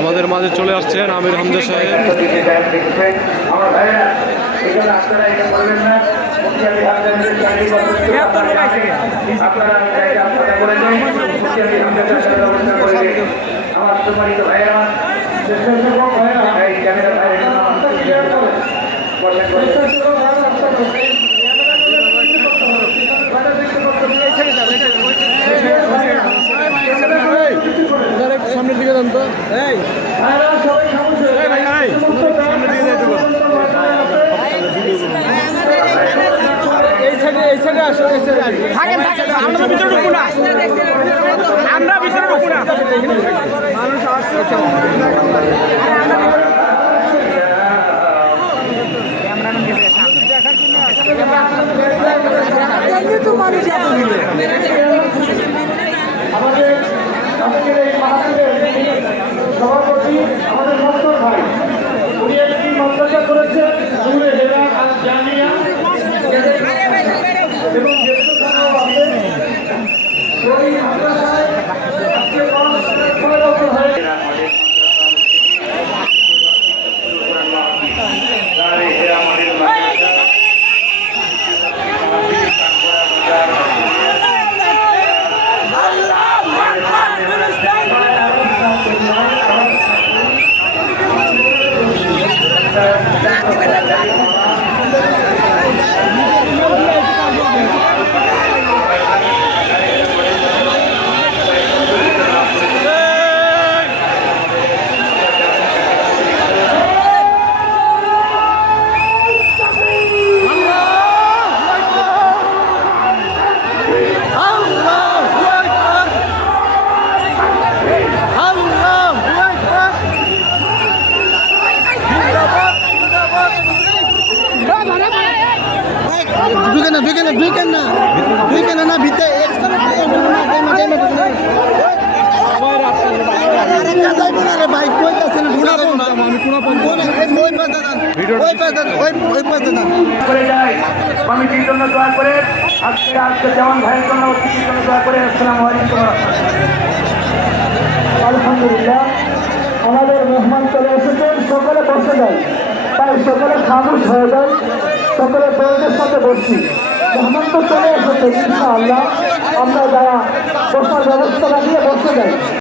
আমাদের মাঝে চলে আসছেন আমির হামজা সাহেব। আমার সম্মানিত ভাইয়েরা সামনের দিকে যান তো আমরা ভিতরে ঢুকবো না, আমরা ভিতরে ঢুকবো না। মানুষ আসছে আমাদের এই মাহফিলের সভাপতি আমাদের মনসুর ভাই, উনি একটি মাদ্রাসা করেছেন নূরে হেরা আল জামিয়া এবং যেখানেও আছে ওই মাদ্রাসায় আজকে পড়াশোনা হয়। কমিটির জন্য দোয়া করে আজকে যেমন ভাইয়ের জন্য অতিথির জন্য দোয়া করে। আসসালামু আলাইকুম। আলহামদুলিল্লাহ, আমাদের মেহমান চলে এসেছেন, সকলে বসে যায়, তাই সকলে খামোশ হয়ে যায়, সকলে দলের সাথে বসছি। মেহমান তো চলে এসেছে, ইনশাআল্লাহ আমরা যারা বসার ব্যবস্থা লাগিয়ে বসে যাই।